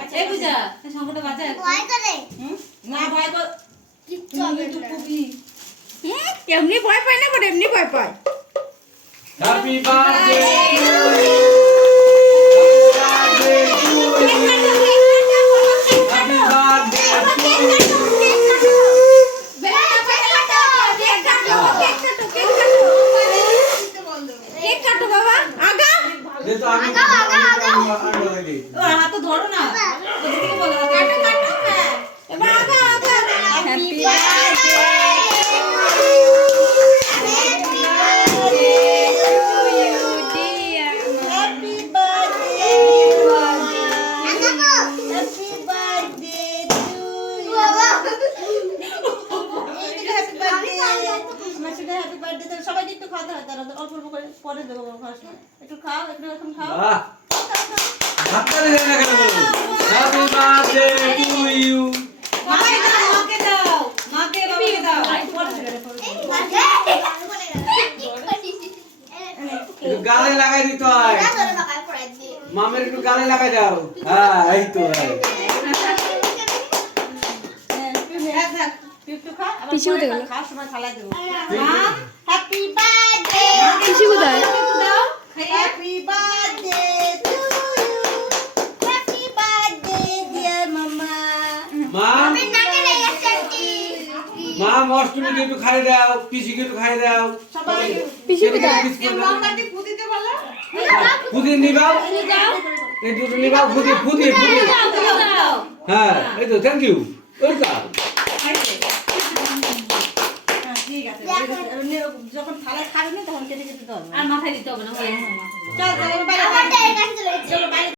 আচ্ছা এই বুঝা শঙ্কটা বাজা ভয় করে না ভয় কর তুমি তো কবি এমনি ভয় পায় না বাট এমনি ভয় পায় হ্যাপি বার্থডে কেক কাটো বাবা আগা দে তো আমি লাগি হাত ধরো না ওদিকে বলো কাটো কাটো এবার আগা আগা হ্যাপি বার্থডে সবাইকে একটু খাওয়াতে হয় তারা অল্প অল্প করে পরে দেবো খাওয়ার সময় একটু খাও একটু এখন খাও বাহ হাততালি দেন না কেন হ্যাপি বার্থডে টু ইউ মাকে দাও মাকে বাবাকে দাও পরে দেবে পরে একটু গালে লাগাই দিতে হয় মামের একটু গালে লাগাই দাও হ্যাঁ এই তো হ্যাঁ পিছু দে গেল খাওয়ার সময় খালাই দেবো হ্যাপি বার্থডে পিছু কোথায় দাও happy birthday to you happy birthday dear মামা মাম নাকে লেগেছে কি মাম অষ্টমীকে একটু খাই দাও পিসিকে একটু খাই দাও সবাই পিছু কোথায় মোমবাতি ফুদিতে বলো ফুদি নিবাও এই দুটো নিবাও ফুদি ফুদি ফুদি দাও হ্যাঁ এই তো থ্যাংক ইউ ওয়েলকাম ঠিক আছে যখন থালা খাবে না তখন কেটে কেটে দাও আর মাথায় দিতে হবে না চল চল বাইরে আমারটা এটা চলে চলো বাইরে